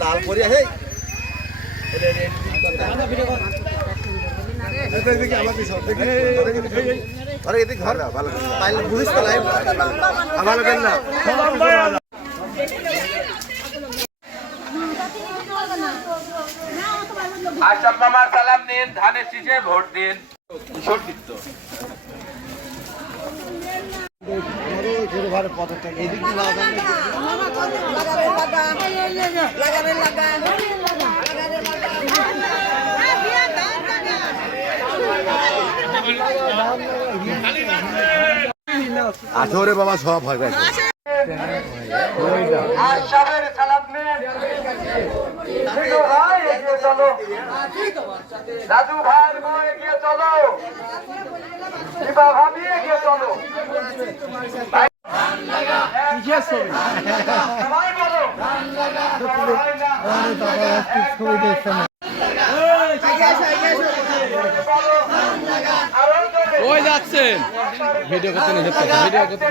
দাল করি হে আশরাফ মামার সালাম নিন, ধানের শীষে ভোট দিন। সঠিক আসরে বাবা সব হয় ভাই আশরাফের সালাম নিন। রাজু ভাই এগিয়ে চলো, রাজু ভাইয়ের বউ এগিয়ে চলো, দীপা ভাবি এগিয়ে চলো। সবাই বলো ওই যাচ্ছেন ভিডিও করতে নিয়ে যাচ্ছে ভিডিও করতে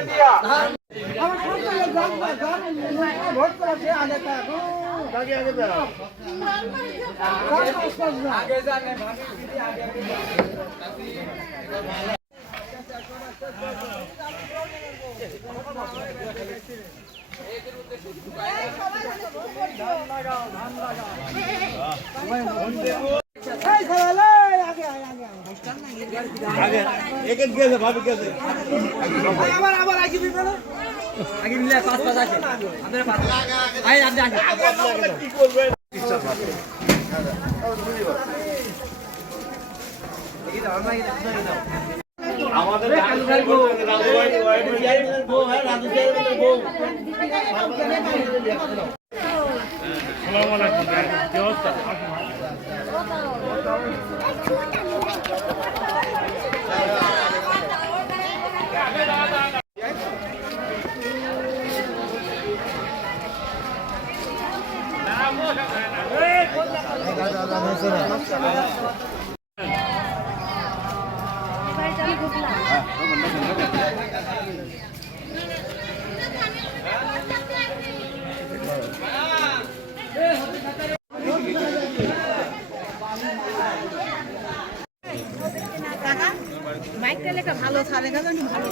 মাইকটা লেখা ভালো ছাড়ে না জানি ভালো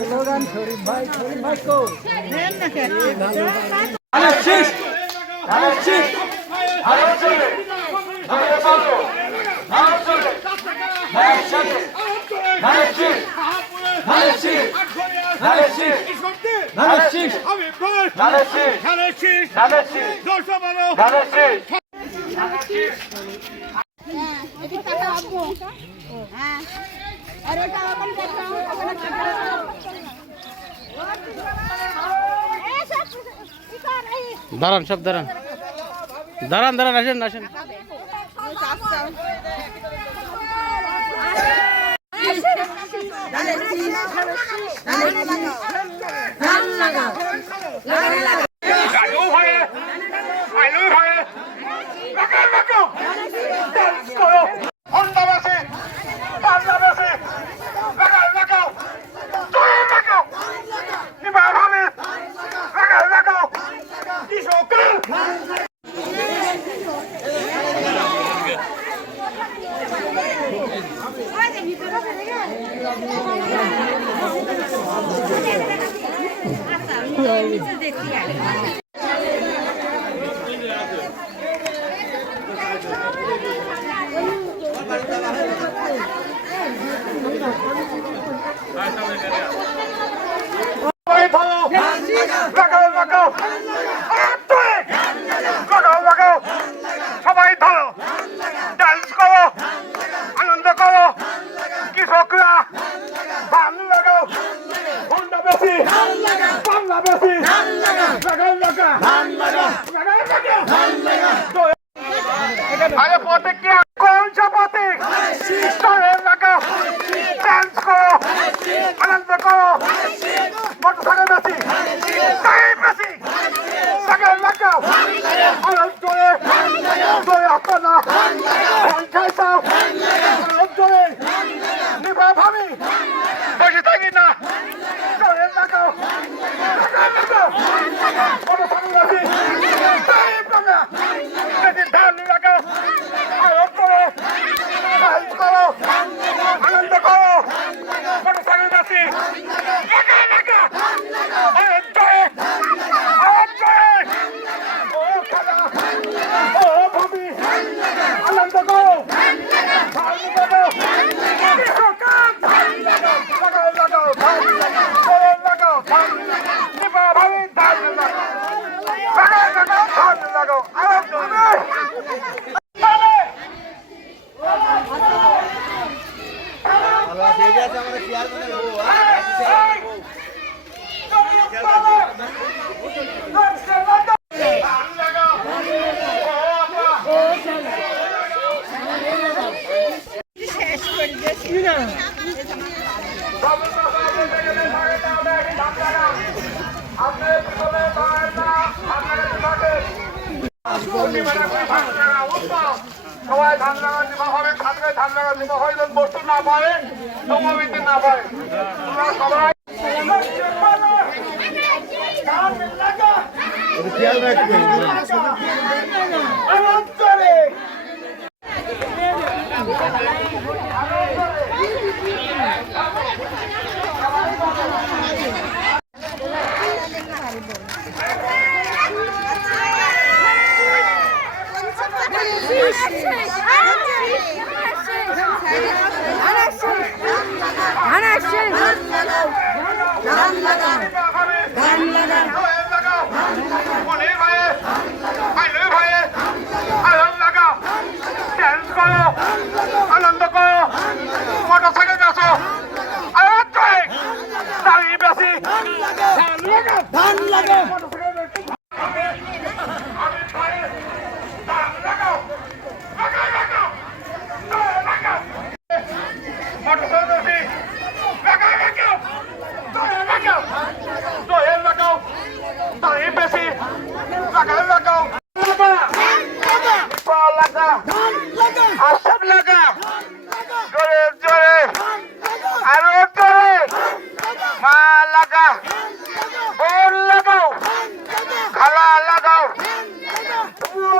স্লোগান শরীফ ভাই কো দেন না কেন এটি টাকা রাখবো হ্যাঁ আর ওটা अपन দাঁড়ান সব দাঁড়ান দাঁড়ান দাঁড়ান আসেন আসেন সবাই ধরো, ডান্স করো, আনন্দ করো, কৃষকরা ধান লাগাও, হুন্ডা বেশি, বাংলা বেশি, আরে প্রতীক কি কোন সা প্রতীক লাগাও, ডান্স করো, আনন্দ করো, মোটরসাইকেল বেশি, বেশি লাগাও, আনন্দ করে আপনারা খাইছাও, আনন্দ করে নিবা ভাবি বসে থাকি না সবাই ধান লাগা দিবা হবে খাতে ধান লাগা দিবা হয় যেন বস্তু না পারে জমাবিতে না পারে সবাই খেয়াল রাখবেন আনন্দ করো মোটর সাইকেল আসো দাঁড়িয়ে বেশি ধান লাগে আসাম লাগা জোরে জোরে আরো জোরে মা লাগা বোন লাগাও খালা লাগাও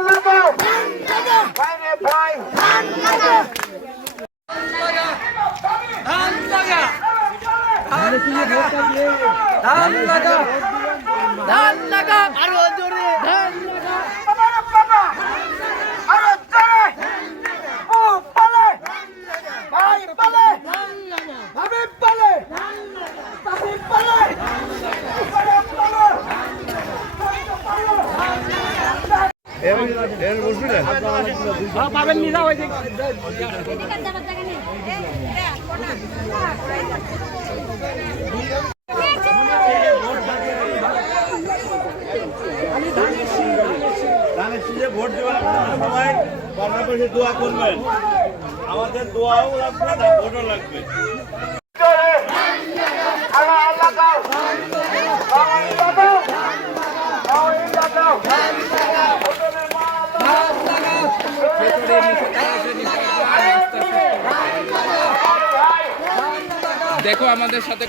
লাগাও ভাইরে ভাই ধান লাগা আরো জোরে ধান লাগা আরো জোরে ও পালে ভাই পালে ভাবি পালে ভাবি পালে এর বসবি না পাবেন নি যাও ধানের শীষে ভোট দেবেন আপনারা সবাই পাশাপাশি দোয়া করবেন আমাদের দোয়াও লাগবে না ভোটও লাগবে দেখো আমাদের সাথে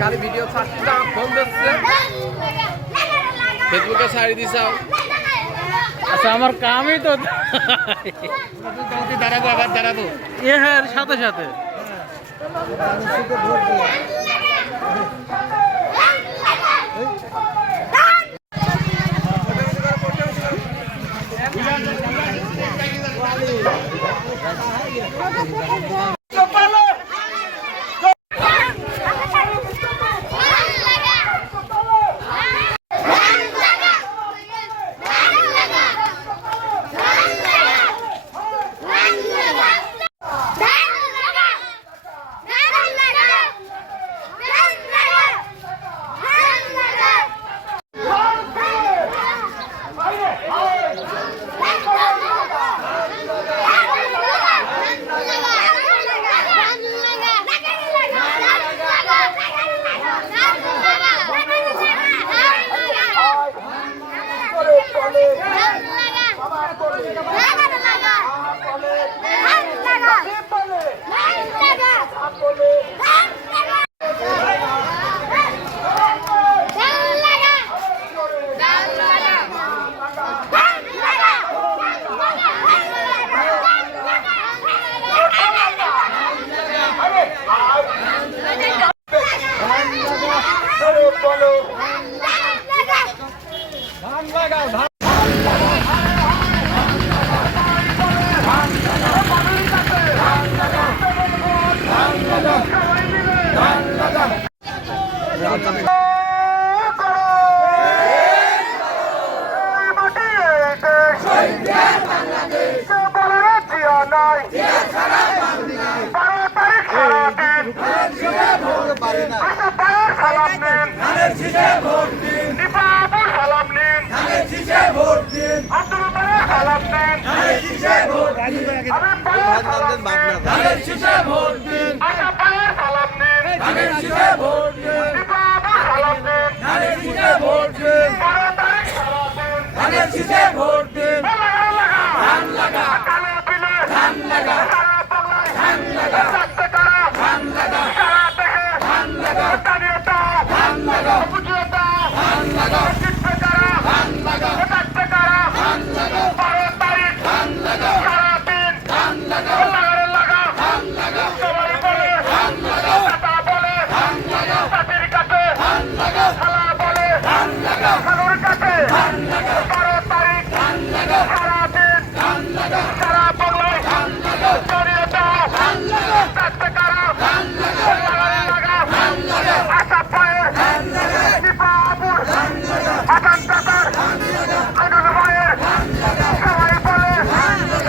খালি ভিডিও ছাড়ছিলাম ফোন দিচ্ছে ফেসবুকে ছাড়ি দিছাও আচ্ছা আমার কামই তো দাঁড়াবো আবার দাঁড়াবো এ হ্যাঁ সাথে সাথে আশা ভাইয়ের সালাম নিন দীপাবুর সালাম নিন আব্দুল ভাইয়ের সালাম নিন আরিফ ভাইয়ের সালাম নিন আশা ভাইয়ের সালাম নিন দীপাবুর সালাম নিন 12 তারিখ সালাম দিন ধান লাগা কালো বিলে ধান লাগা সারা বাংলায় ধান লাগা চারটে কারা ধান লাগা সারা দেশে ধান লাগা স্থানীয়তা ধান লাগা বুঝিয়তা ধান লাগা চিত্তে কারা ধান লাগা চারটে কারা ধান লাগা 12 তারিখ ধান লাগা সারা দিন ধান লাগা লাগা ধান লাগা সবাই বলে ধান লাগা কথা বলে ধান লাগা তাদের কাছে ধান লাগা খেলা বলে ধান লাগা খেলোর কাছে ধান লাগা 12 তারিখ ধান লাগা সারা দিন ধান লাগা সারা বাংলায় ধান লাগা স্থানীয়তা ধান লাগা চারটে কারা ধান লাগা লাগা ধান লাগা আশা ভাইয়ের ধান লাগা দীপাবুর ধান লাগা হাসান দাদার ধান লাগা আইনুল ভাইয়ের ধান লাগা সবাই বলে ধান লাগা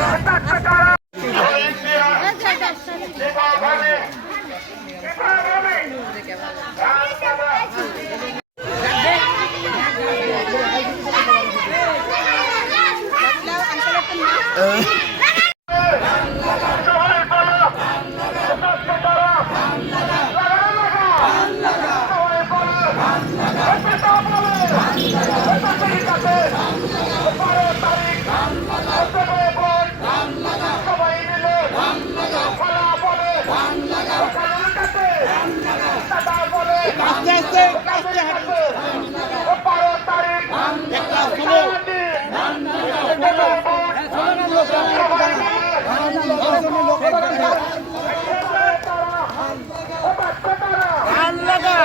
চারটে কারা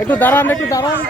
একটু দাঁড়ান একটু দাঁড়ান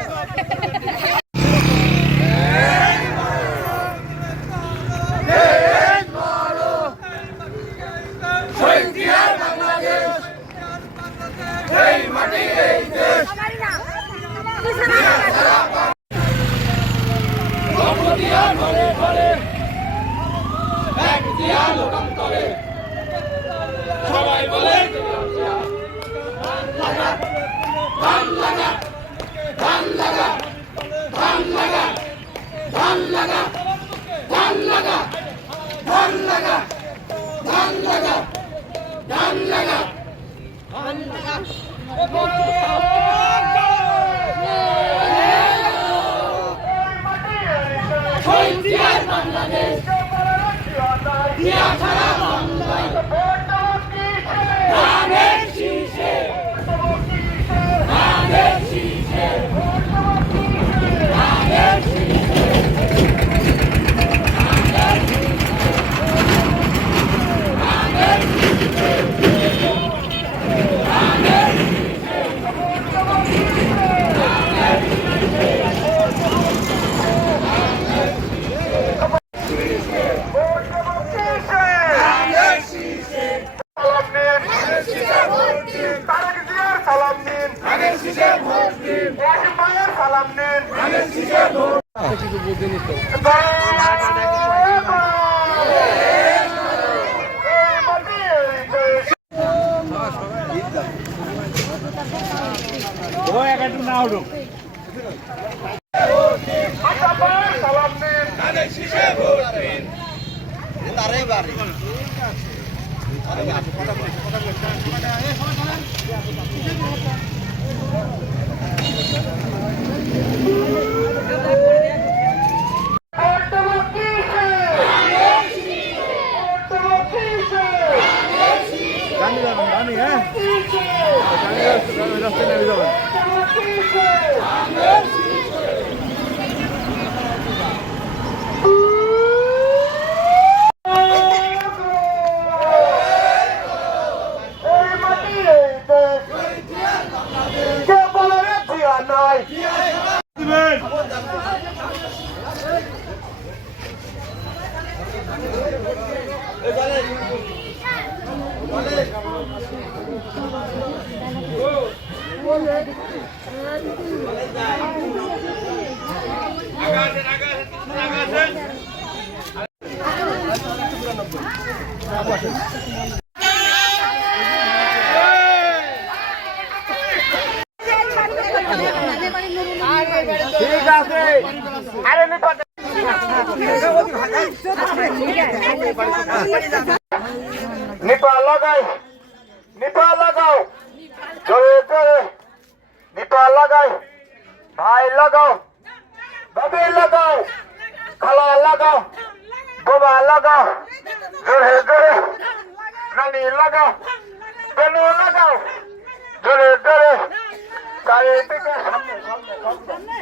নিপা লাগাই, নিপা লাগাও, জোরে জোরে নিপা লাগাই, ভাই লাগাও, ভাবি লাগাও, খালা লাগাও, বোমা লাগাও, জোরে জোরে নানি লাগাও, বেনু লাগাও, জোরে জোরে চারিদিকে সামনে সামনে সামনে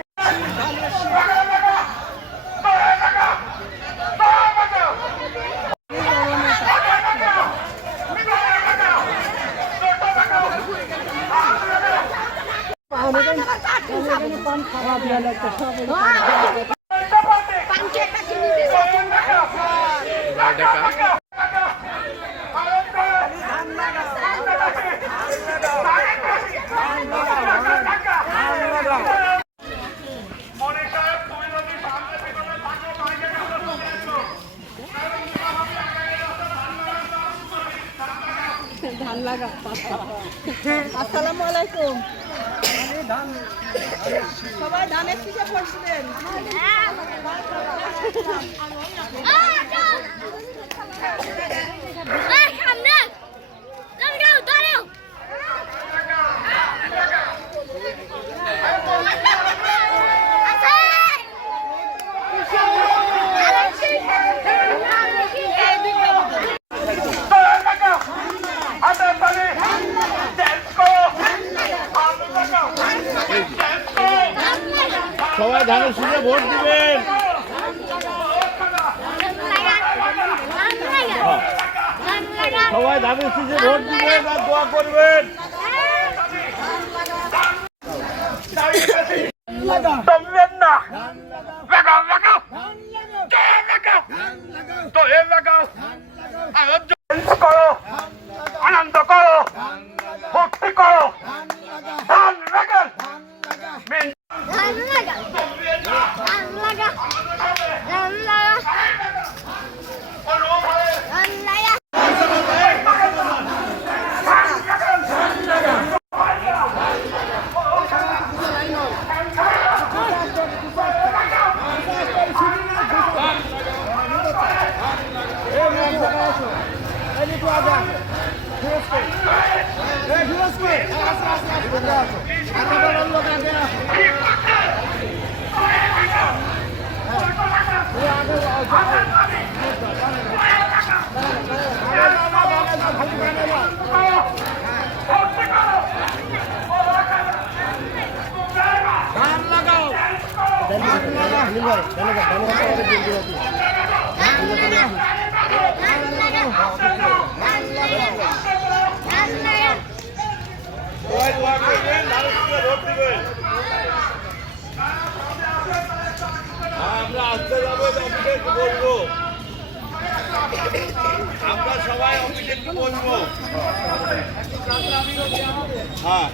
ধান লাগা। আসসালামু আলাইকুম। সবাই ধানের শীষে পড়ছিলেন। সবাই ধানের শীষে ভোট দিবেন। সবাই ধানের শীষে ভোট দিবেন আর দোয়া করবেন। আনন্দ করো, ভক্তি করো, ধান লাগান। সবাই দোয়া করবেন, ধানের শীষে ভোট দিবেন। আমরা আসতে যাবো, অফিসে একটু বলবো। আমরা সবাই অফিসে একটু বলবো। হ্যাঁ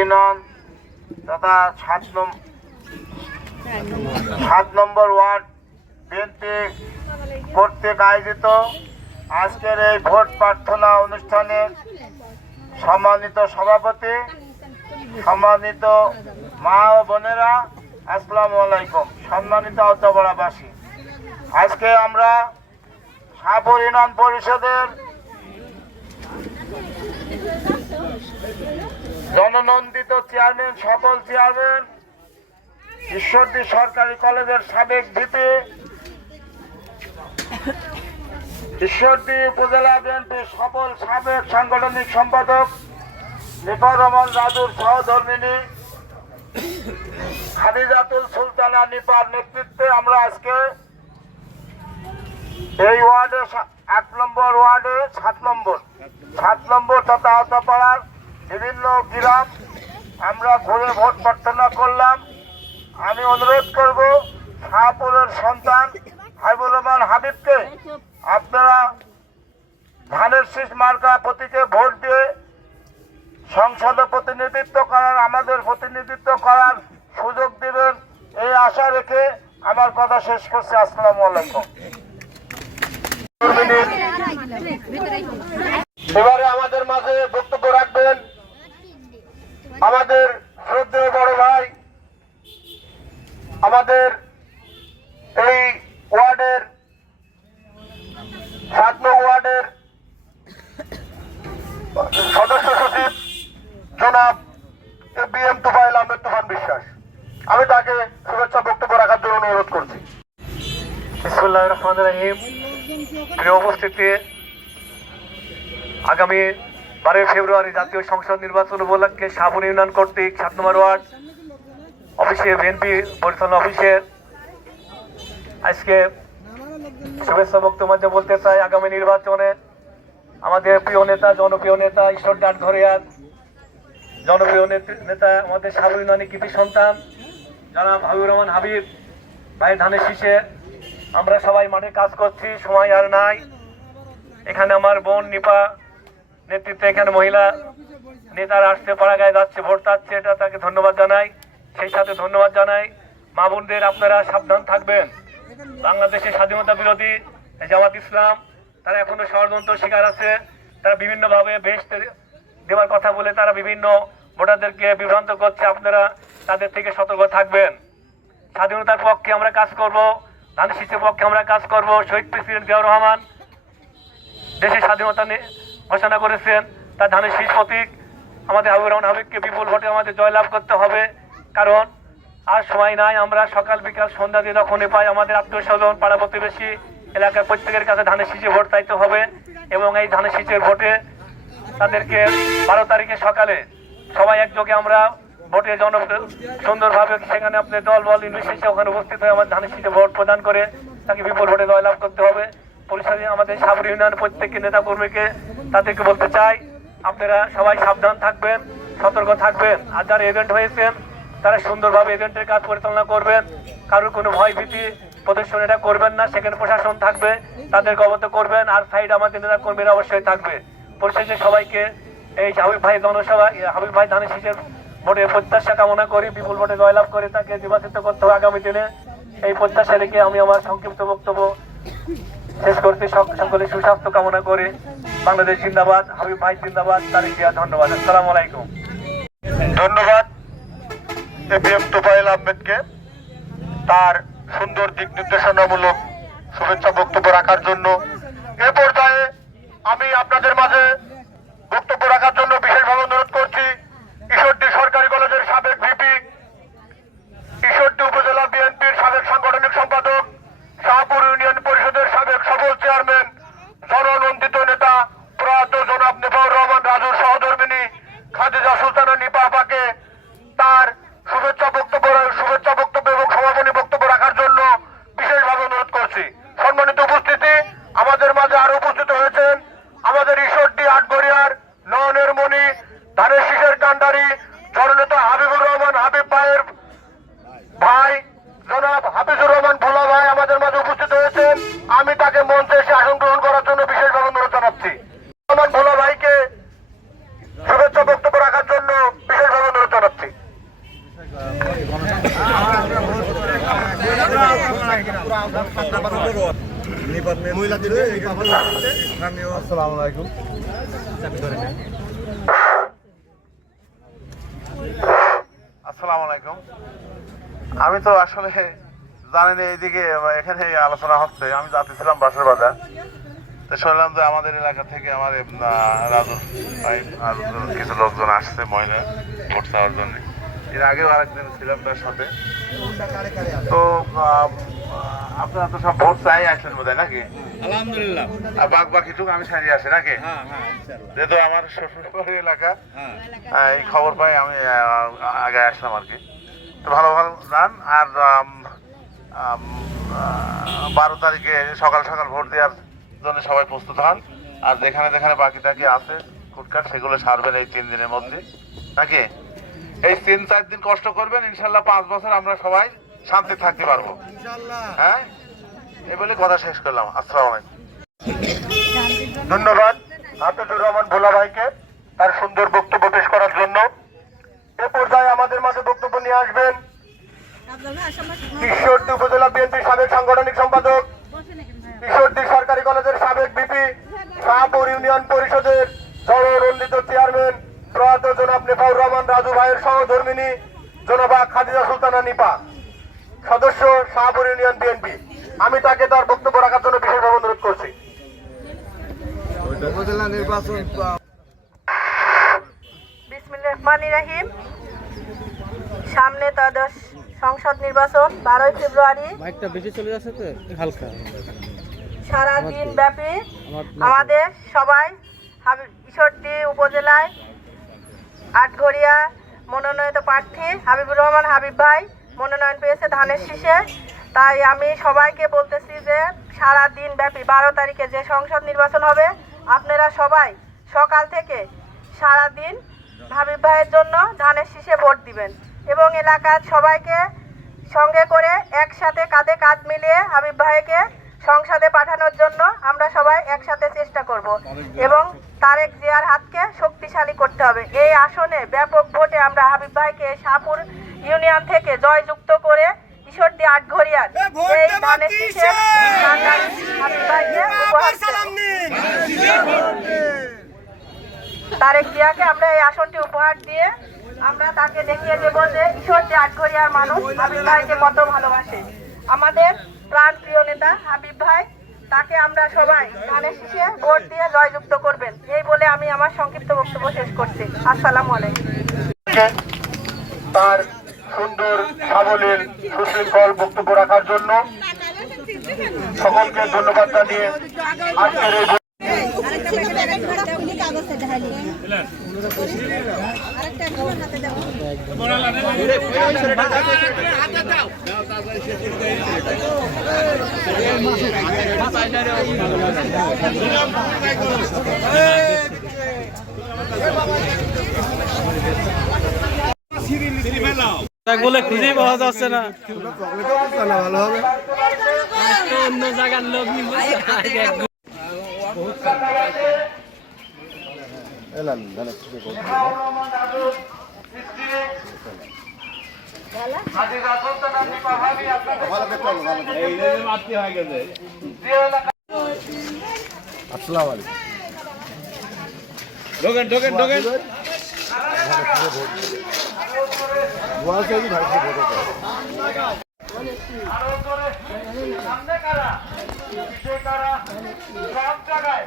ইউনিয়ন তথা 7 নম্বর ওয়ার্ড বিএনপি কর্তৃক আয়োজিত আজকের এই ভোট প্রার্থনা অনুষ্ঠানে সম্মানিত সভাপতি, সম্মানিত মা ও বোনেরা, আসসালামু আলাইকুম। সম্মানিত আওতাপাড়াবাসী, আজকে আমরা শাহপুর ইউনিয়ন পরিষদের জননন্দিত চেয়ারম্যান, সকল চেয়ারম্যান, ঈশ্বরদী সরকারি কলেজের সাবেক ভিপি, ঈশ্বরদী উপজেলা বিএনপির সফল সাবেক সাংগঠনিক সম্পাদক নিপা রহমান রাজুর সহধর্মিনী খাদিজাতুল সুলতানা নিপার নেতৃত্বে আমরা আজকে এই ওয়ার্ডে 8 নম্বর ওয়ার্ডে 7 নম্বর তথা আওতাপাড়ার বিভিন্ন গ্রাম আমরা ঘুরে ভোট প্রার্থনা করলাম। আমি অনুরোধ করব শাহপুরের সন্তান হাবিবুর রহমান হাবিবকে আপনারা ধানের শীষ মার্কা প্রতীকে ভোট দিয়ে সংসদে প্রতিনিধিত্ব করার, আমাদের প্রতিনিধিত্ব করার সুযোগ দিবেন এই আশা রেখে আমার কথা শেষ করছি। আসসালামু আলাইকুম। এবারে আমাদের মাঝে বক্তব্য রাখবেন আমাদের শ্রদ্ধেয় বড় ভাই, আমাদের এই ওয়ার্ডের 7 নং ওয়ার্ডের সদস্য সচিব জনাব বিএম তুফাইল আহমেদ তুফান বিশ্বাস। আমি তাকে শুভেচ্ছা বক্তব্য রাখার জন্য অনুরোধ করছি। বিসমিল্লাহির রহমানির রহিম। প্রিয় উপস্থিতি, আগামী 12 ফেব্রুয়ারি জাতীয় সংসদ নির্বাচন উপলক্ষে শাহপুর ইউনিয়ন কর্তৃক 7 নম্বর ওয়ার্ড অফিসে, বিএনপি পরিচালনা অফিসে আজকে শুভেচ্ছা বক্তব্য বলতে চাই। আগামী নির্বাচনে আমাদের প্রিয় নেতা, জনপ্রিয় নেতা, ঈশ্বর ডাকঘরিয়ার জনপ্রিয় নেতা, আমাদের শাহপুর ইউনিয়নের কৃতি সন্তান জনাব হাবিবুর রহমান হাবিব ভাই ধানের শীষে আমরা সবাই মাঠে কাজ করছি, সময় আর নাই। এখানে আমার বোন নিপা নেতৃত্বে এখানে মহিলা নেতারা আসছে, পাড়া গায়ে যাচ্ছে, ভোট চাচ্ছে, এটা তাকে ধন্যবাদ জানাই। সেই সাথে ধন্যবাদ জানাই মা বোনদের, আপনারা সাবধান থাকবেন। বাংলাদেশের স্বাধীনতা বিরোধী জামাত ইসলাম তারা এখনো ষড়যন্ত্র শিকার আছে। তারা বিভিন্নভাবে বেশ দেওয়ার কথা বলে তারা বিভিন্ন ভোটারদেরকে বিভ্রান্ত করছে। আপনারা তাদের থেকে সতর্ক থাকবেন। স্বাধীনতার পক্ষে আমরা কাজ করব, ধানের শীষের পক্ষে আমরা কাজ করব। শহীদ প্রেসিডেন্ট জিয়াউর রহমান দেশের স্বাধীনতা ঘোষণা করেছেন, তার ধানের শীষ প্রতীক আমাদের হাবিবুর রহমান হাবিবকে বিপুল ভোটে আমাদের জয়লাভ করতে হবে। কারণ আর সময় নাই। আমরা সকাল বিকাল সন্ধ্যা দিয়ে যখনই পাই আমাদের আত্মীয় স্বজন, পাড়া প্রতিবেশী, এলাকার প্রত্যেকের কাছে ধানের শীষে ভোট চাইতে হবে। এবং এই ধানের শীষের ভোটে তাদেরকে 12 তারিখে সকালে সবাই একযোগে আমরা ভোটে সুন্দরভাবে সেখানে আপনার দল বল নির্বিশেষে ওখানে উপস্থিত হয়ে আমাদের ধানের শীষে ভোট প্রদান করে তাকে বিপুল ভোটে জয়লাভ করতে হবে। পরিষদে আমাদের শাহপুর ইউনিয়নের প্রত্যেককে নেতা কর্মীকে তাদেরকে বলতে চাই, আপনারা সবাই সাবধান থাকবেন, সতর্ক থাকবেন। আর যারা এজেন্ট হয়েছেন তারা সুন্দরভাবে এজেন্টের কাজ পরিচালনা করবেন। কারোর কোনো ভয় ভীতি প্রদর্শন এটা করবেন না। সেখানে প্রশাসন থাকবে, তাদেরকে অবগত করবেন। আর সাইড আমাদের নেতা কর্মীরা অবশ্যই থাকবে। পরিশেষে সবাইকে এই হাবিব ভাই জনসভা, হাবিব ভাই ধানের শীষের ভোটে প্রত্যাশা কামনা করি, বিপুল ভোটে জয়লাভ করে তাকে নির্বাচিত করতে হবে আগামী দিনে। এই প্রত্যাশা রেখে আমি আমার সংক্ষিপ্ত বক্তব্য শেষ করতে সকলে সুস্বাস্থ্য কামনা করে বাংলাদেশ জিন্দাবাদ, হাবিব ভাই জিন্দাবাদ, তারিক জিয়া ধন্যবাদ। আসসালামু আলাইকুম। ধন্যবাদ বিএম তুফাইল আহমেদকে তার সুন্দর দিক নির্দেশনামূলক শুভেচ্ছা বক্তব্য রাখার জন্য। এ পর্যায়ে আমি আপনাদের মাঝে বক্তব্য রাখার জন্য বিশেষভাবে অনুরোধ করছি ঈশ্বরদী সরকারি কলেজের সাবেক ভিপি, ঈশ্বরদী উপজেলা বিএনপির সাবেক সাংগঠনিক সম্পাদক, শাহপুর ইউনিয়ন পরিষদের সাবেক সফল চেয়ারম্যান, জননন্দিত নেতা প্রয়াত জনাব নেফাউর রহমান রাজুর সহধর্মিনী খাদিজা সুলতানা নিপা আপাকে তার শুভেচ্ছা বক্তব্য এবং সমাপনী বক্তব্য রাখার জন্য বিশেষভাবে অনুরোধ করছি। সম্মানিত উপস্থিতি, আমাদের মাঝে আরো উপস্থিত হয়েছেন আমাদের ঈশ্বরদী আটঘরিয়ার নয়নের মণি, ধানের শীষের কান্ডারি জননেতা হাবিবুর রহমান হাবিব ভাইয়ের ভাই জনাব হাফিজুর রহমান ভোলা ভাই আমাদের মাঝে উপস্থিত হয়েছেন। আমি তাকে মঞ্চে এসে আসন গ্রহণ করার জন্য বিশেষভাবে অনুরোধ জানাচ্ছি। রহমান ভোলা ভাইকে শুভেচ্ছা বক্তব্য রাখার জন্য বিশেষভাবে অনুরোধ জানাচ্ছি। আসসালামু আলাইকুম। আসসালামু আলাইকুম। আমি তো আসলে জানি না এইদিকে এখানে আলোচনা হচ্ছে। আমি যাচ্ছিলাম বাসার বাজার, তো শুনলাম যে আমাদের এলাকা থেকে আমার রাজু ভাই আর কিছু লোকজন আসছে মহিলা ভোট চাওয়ার জন্য। এর আগেও আরেকদিন ছিলাম তার সাথে। তো আপনারা তো সব ভোট চাই আসলেন বোধ হয় নাকি? আলহামদুলিল্লাহ। আর বাকিটুকু আমি সারিয়ে আসি নাকি? যেহেতু আমার শ্বশুরবাড়ির এলাকা, এই খবর পাই আমি আগে আসলাম আর কি। তো ভালো ভালো যান। আর 12 তারিখে সকাল সকাল ভোট দেওয়ার জন্য সবাই প্রস্তুত হন। আর যেখানে যেখানে বাকি টাকি আছে ফুটকাট সেগুলো সারবেন এই 3 দিনের মধ্যে নাকি? এই 3-4 দিন কষ্ট করবেন, ইনশাল্লাহ 5 বছর আমরা সবাই শান্তি থাকতে পারবো। হ্যাঁ, এই বলে কথা শেষ করলাম। আসসালামু আলাইকুম। ধন্যবাদ আতিকুর রহমান ভোলা ভাইকে তার সুন্দর বক্তব্য পেশ করার জন্য। এ পর্যায়ে আমাদের মাঝে বক্তব্য নিয়ে আসবেন ঈশ্বরদী উপজেলা বিএনপির সাবেক সাংগঠনিক সম্পাদক, ঈশ্বরদী সরকারি কলেজের সাবেক বিপি, শাহপুর ইউনিয়ন পরিষদের জনরঞ্জিত চেয়ারম্যান প্রয়াত জনাব নেফাউর রহমান রাজু ভাইয়ের সহধর্মিনী জনাবা খাদিজা সুলতানা নিপা, সদস্য শাহপুর ইউনিয়ন বিএনপি। আমি তাকে তার বক্তব্য রাখার জন্য বিশেষভাবে অনুরোধ করছি। বিসমিল্লাহির রহমানির রহিম। সামনে ত্রয়োদশ সংসদ নির্বাচন 12 ফেব্রুয়ারি। মাইকটা বেশি চলে যাচ্ছে তো হালকা। সারা দিন ব্যাপী আমাদের সবাই ঈশ্বরদী উপজেলায় আটঘরিয়া মনোনয়ন প্রার্থী হাবিবুর রহমান হাবিব ভাই মনোনয়ন পেয়েছে ধানের শীষে। তাই আমি সবাইকে বলতেছি যে সারা দিন ব্যাপী 12 তারিখে যে সংসদ নির্বাচন হবে, আপনারা সবাই সকাল থেকে সারা দিন হাবিব ভাইয়ের জন্য ধানের শীষে ভোট দিবেন এবং এলাকার সবাইকে সঙ্গে করে একসাথে কাঁধে কাঁধ মিলিয়ে হাবিব ভাইকে সংসদে পাঠানোর জন্য আমরা সবাই একসাথে চেষ্টা করব এবং তারেক জিয়ার হাতকে শক্তিশালী করতে হবে। এই আসনে ব্যাপক ভোটে আমরা হাবিব ভাইকে শাহপুর ইউনিয়ন থেকে জয়যুক্ত করে ঈশ্বরদী আটঘরিয়ার এই ধানের শীষে হাবিব ভাইকে উপহার তারেক জিয়াকে আমরা এই আসনটি উপহার দিয়ে আমরা তাকে দেখিয়ে দেব যে ঈশ্বরদী আটঘরিয়ার মানুষ হাবিব ভাইকে কত ভালোবাসে। আমাদের প্রাণ প্রিয় নেতা হাবিব ভাই, তাকে আমরা সবাই ধানের শীষে ভোট দিয়ে জয়যুক্ত করবেন। এই বলে আমি আমার সংক্ষিপ্ত বক্তব্য শেষ করছি। আসসালামু আলাইকুম। তার সুন্দর সাবলীল সুশৃঙ্খল বক্তব্য রাখার জন্য সকলকে ধন্যবাদ জানিয়ে আজকের এই বলে খুঁজেই পাওয়া যাচ্ছে না। অন্য জায়গার লোক ঢোকেন ঢোকেন ঢোকেন। সব জায়গায়